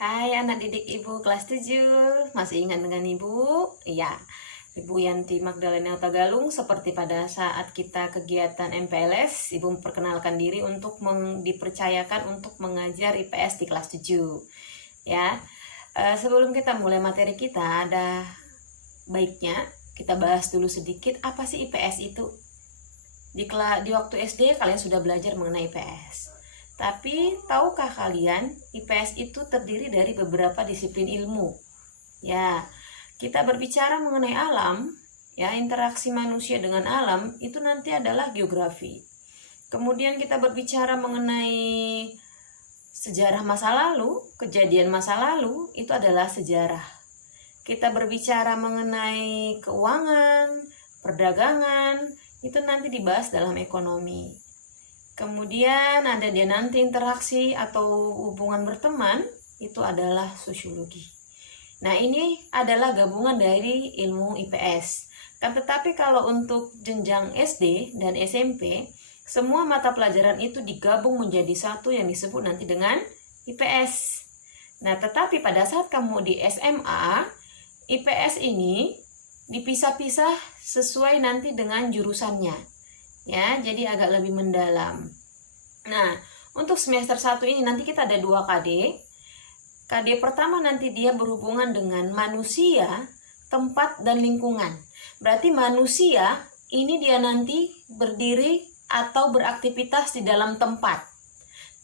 Hai anak didik Ibu kelas 7, masih ingat dengan Ibu? Iya, Ibu Yanti Magdalena Tagalung. Seperti pada saat kita kegiatan MPLS, Ibu memperkenalkan diri untuk dipercayakan untuk mengajar IPS di kelas 7. Ya, sebelum kita mulai materi kita, ada baiknya kita bahas dulu sedikit apa sih IPS itu. Di waktu SD kalian sudah belajar mengenai IPS. Tapi tahukah kalian IPS itu terdiri dari beberapa disiplin ilmu? Ya, kita berbicara mengenai alam, ya, interaksi manusia dengan alam itu nanti adalah geografi. Kemudian kita berbicara mengenai sejarah masa lalu, kejadian masa lalu itu adalah sejarah. Kita berbicara mengenai keuangan, perdagangan, itu nanti dibahas dalam ekonomi. Kemudian ada dia nanti interaksi atau hubungan berteman, itu adalah sosiologi. Nah, ini adalah gabungan dari ilmu IPS. Kan tetapi kalau untuk jenjang SD dan SMP, semua mata pelajaran itu digabung menjadi satu yang disebut nanti dengan IPS. Nah, tetapi pada saat kamu di SMA, IPS ini dipisah-pisah sesuai nanti dengan jurusannya. Ya, jadi agak lebih mendalam. Nah, untuk semester 1 ini nanti kita ada 2 KD. KD pertama nanti dia berhubungan dengan manusia, tempat, dan lingkungan. Berarti manusia ini dia nanti berdiri atau beraktivitas di dalam tempat.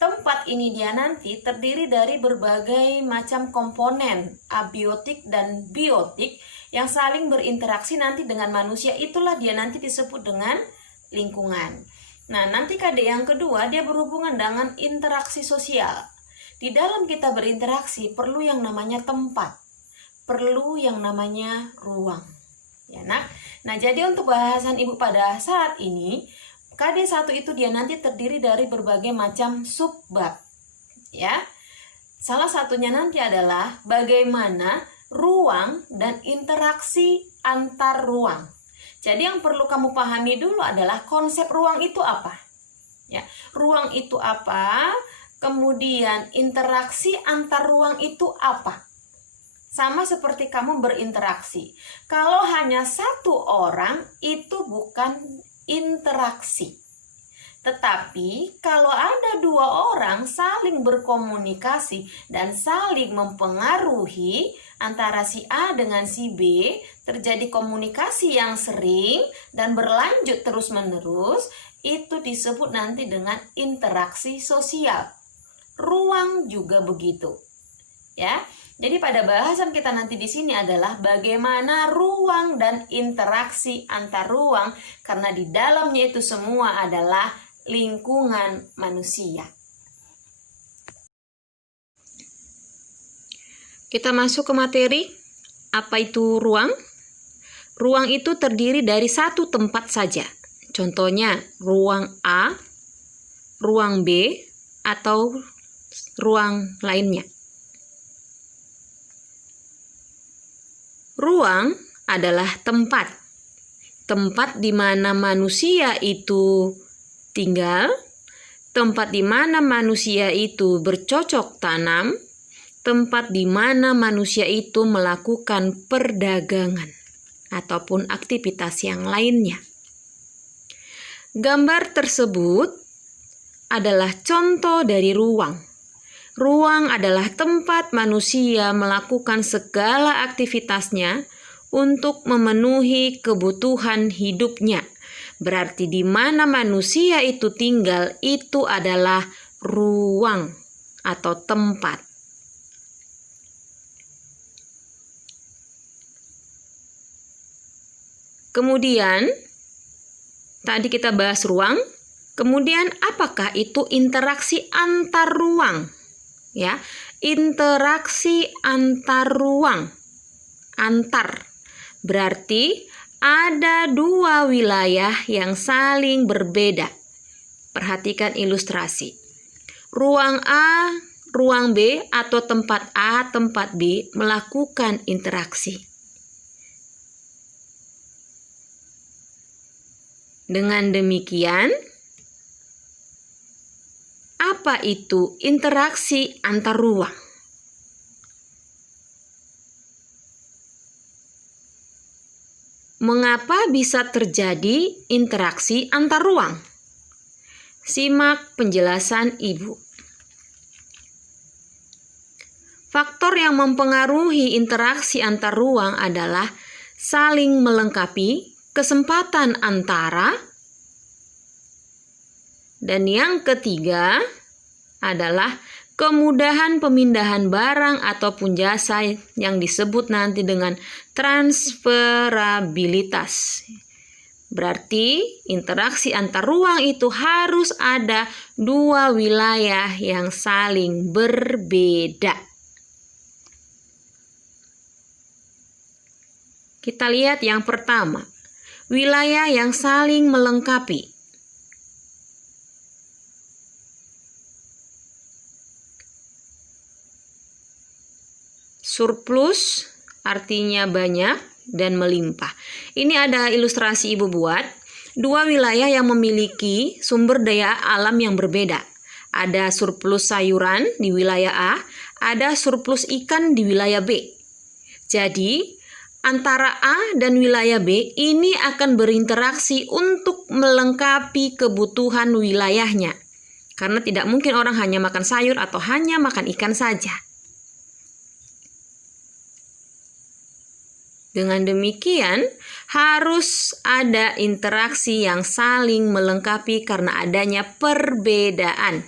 Tempat ini dia nanti terdiri dari berbagai macam komponen abiotik dan biotik yang saling berinteraksi nanti dengan manusia. Itulah dia nanti disebut dengan lingkungan. Nah, nanti KD yang kedua dia berhubungan dengan interaksi sosial. Di dalam kita berinteraksi perlu yang namanya tempat, perlu yang namanya ruang. Ya, nah jadi untuk bahasan Ibu pada saat ini, KD 1 itu dia nanti terdiri dari berbagai macam subbab. Ya. Salah satunya nanti adalah bagaimana ruang dan interaksi antar ruang. Jadi yang perlu kamu pahami dulu adalah konsep ruang itu apa. Ya, ruang itu apa? Kemudian interaksi antar ruang itu apa? Sama seperti kamu berinteraksi. Kalau hanya satu orang itu bukan interaksi. Tetapi kalau ada 2 orang saling berkomunikasi dan saling mempengaruhi antara si A dengan si B, terjadi komunikasi yang sering dan berlanjut terus-menerus, itu disebut nanti dengan interaksi sosial. Ruang juga begitu. Ya. Jadi pada bahasan kita nanti di sini adalah bagaimana ruang dan interaksi antar ruang, karena di dalamnya itu semua adalah lingkungan manusia. Kita masuk ke materi. Apa itu ruang? Ruang itu terdiri dari satu tempat saja. Contohnya ruang A, ruang B, atau ruang lainnya. Ruang adalah tempat. Tempat di mana manusia itu tinggal, tempat di mana manusia itu bercocok tanam, tempat di mana manusia itu melakukan perdagangan ataupun aktivitas yang lainnya. Gambar tersebut adalah contoh dari ruang. Ruang adalah tempat manusia melakukan segala aktivitasnya untuk memenuhi kebutuhan hidupnya. Berarti di mana manusia itu tinggal itu adalah ruang atau tempat. Kemudian tadi kita bahas ruang. Kemudian apakah itu interaksi antar ruang? Ya, interaksi antar ruang. Antar berarti ada 2 wilayah yang saling berbeda. Perhatikan ilustrasi. Ruang A, ruang B, atau tempat A, tempat B melakukan interaksi. Dengan demikian, apa itu interaksi antar ruang? mengapa bisa terjadi interaksi antar ruang? Simak penjelasan Ibu. Faktor yang mempengaruhi interaksi antar ruang adalah saling melengkapi, kesempatan antara, dan yang ketiga adalah kemudahan pemindahan barang ataupun jasa yang disebut nanti dengan transferabilitas. Berarti interaksi antar ruang itu harus ada dua wilayah yang saling berbeda. Kita lihat yang pertama, wilayah yang saling melengkapi. Surplus artinya banyak dan melimpah. Ini ada ilustrasi Ibu buat. Dua wilayah yang memiliki sumber daya alam yang berbeda. Ada surplus sayuran di wilayah A, ada surplus ikan di wilayah B. Jadi, antara A dan wilayah B ini akan berinteraksi untuk melengkapi kebutuhan wilayahnya. Karena tidak mungkin orang hanya makan sayur atau hanya makan ikan saja. Dengan demikian, harus ada interaksi yang saling melengkapi karena adanya perbedaan.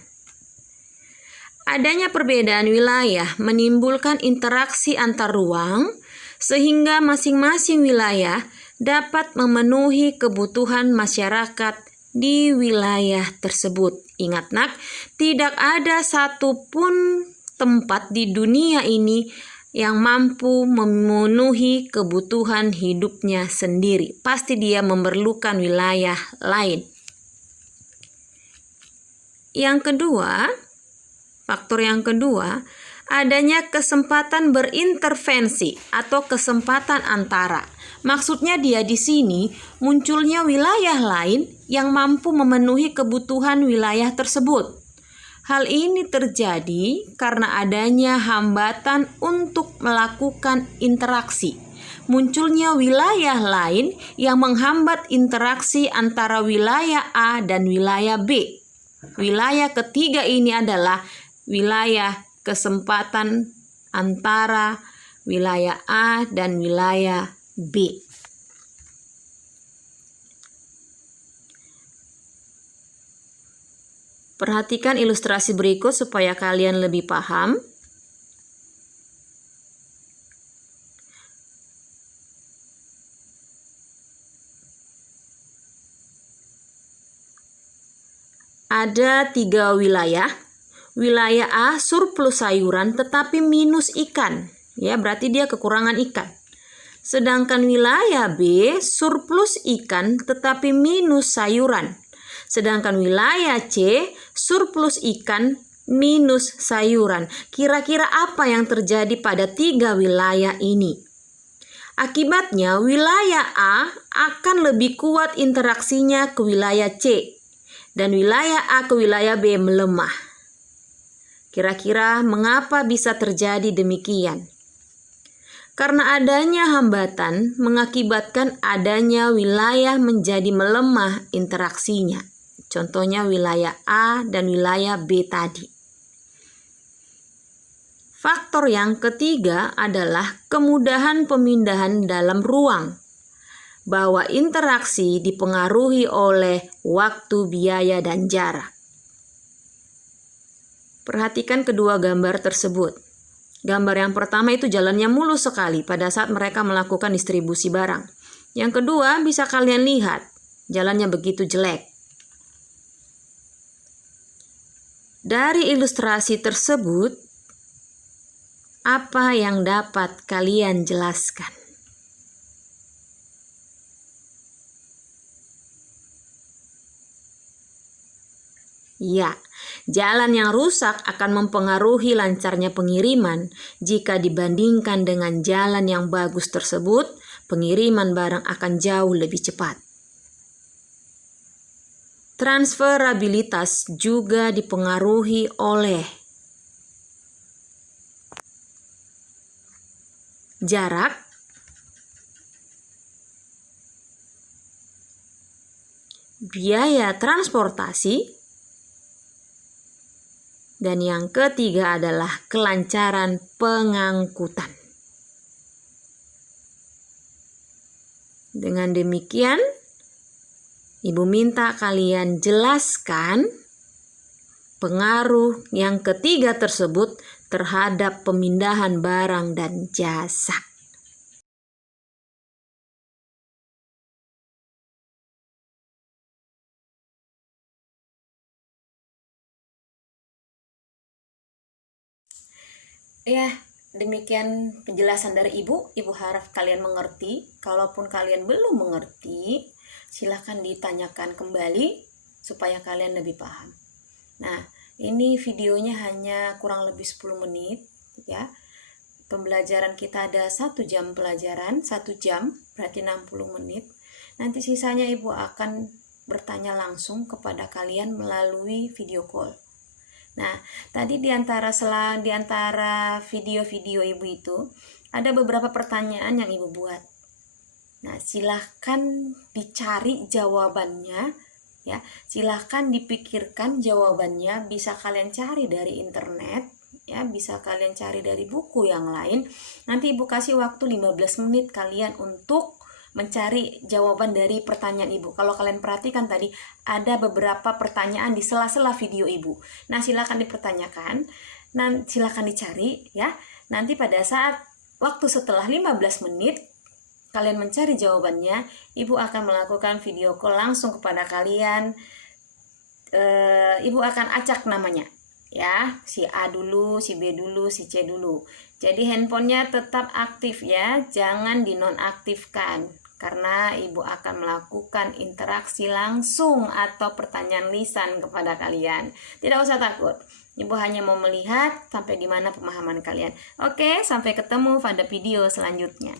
Adanya perbedaan wilayah menimbulkan interaksi antar ruang, sehingga masing-masing wilayah dapat memenuhi kebutuhan masyarakat di wilayah tersebut. Ingat nak, tidak ada satupun tempat di dunia ini yang mampu memenuhi kebutuhan hidupnya sendiri. Pasti dia memerlukan wilayah lain. Yang kedua, faktor yang kedua, adanya kesempatan berintervensi atau kesempatan antara. Maksudnya dia di sini munculnya wilayah lain yang mampu memenuhi kebutuhan wilayah tersebut. Hal ini terjadi karena adanya hambatan untuk melakukan interaksi. Munculnya wilayah lain yang menghambat interaksi antara wilayah A dan wilayah B. Wilayah ketiga ini adalah wilayah kesempatan antara wilayah A dan wilayah B. Perhatikan ilustrasi berikut supaya kalian lebih paham. Ada 3 wilayah. Wilayah A surplus sayuran tetapi minus ikan. Ya, berarti dia kekurangan ikan. Sedangkan wilayah B surplus ikan tetapi minus sayuran. Sedangkan wilayah C surplus ikan minus sayuran. Kira-kira apa yang terjadi pada 3 wilayah ini? Akibatnya wilayah A akan lebih kuat interaksinya ke wilayah C. Dan wilayah A ke wilayah B melemah. Kira-kira mengapa bisa terjadi demikian? Karena adanya hambatan mengakibatkan adanya wilayah menjadi melemah interaksinya. Contohnya wilayah A dan wilayah B tadi. Faktor yang ketiga adalah kemudahan pemindahan dalam ruang. Bahwa interaksi dipengaruhi oleh waktu, biaya, dan jarak. Perhatikan kedua gambar tersebut. Gambar yang pertama itu jalannya mulus sekali pada saat mereka melakukan distribusi barang. Yang kedua bisa kalian lihat, jalannya begitu jelek. Dari ilustrasi tersebut, apa yang dapat kalian jelaskan? Ya, jalan yang rusak akan mempengaruhi lancarnya pengiriman. Jika dibandingkan dengan jalan yang bagus tersebut, pengiriman barang akan jauh lebih cepat. Transferabilitas juga dipengaruhi oleh jarak, biaya transportasi. Dan yang ketiga adalah kelancaran pengangkutan. Dengan demikian, Ibu minta kalian jelaskan pengaruh yang ketiga tersebut terhadap pemindahan barang dan jasa. Ya, demikian penjelasan dari Ibu. Ibu harap kalian mengerti. Kalaupun kalian belum mengerti, silahkan ditanyakan kembali supaya kalian lebih paham. Nah, ini videonya hanya kurang lebih 10 menit ya. Pembelajaran kita ada 1 jam pelajaran, 1 jam berarti 60 menit. Nanti sisanya Ibu akan bertanya langsung kepada kalian melalui video call. Nah, tadi di antara video-video Ibu itu ada beberapa pertanyaan yang Ibu buat. Nah, silahkan dicari jawabannya ya. Silahkan dipikirkan jawabannya, bisa kalian cari dari internet ya, bisa kalian cari dari buku yang lain. Nanti Ibu kasih waktu 15 menit kalian untuk mencari jawaban dari pertanyaan Ibu. Kalau kalian perhatikan tadi ada beberapa pertanyaan di sela-sela video Ibu. Nah, silakan dipertanyakan, silakan dicari ya. Nanti pada saat waktu setelah 15 menit kalian mencari jawabannya, Ibu akan melakukan video call langsung kepada kalian. Ibu akan acak namanya ya, si A dulu, si B dulu, si C dulu. Jadi handphonenya tetap aktif ya, jangan dinonaktifkan. Karena Ibu akan melakukan interaksi langsung atau pertanyaan lisan kepada kalian. Tidak usah takut. Ibu hanya mau melihat sampai di mana pemahaman kalian. Oke, sampai ketemu pada video selanjutnya.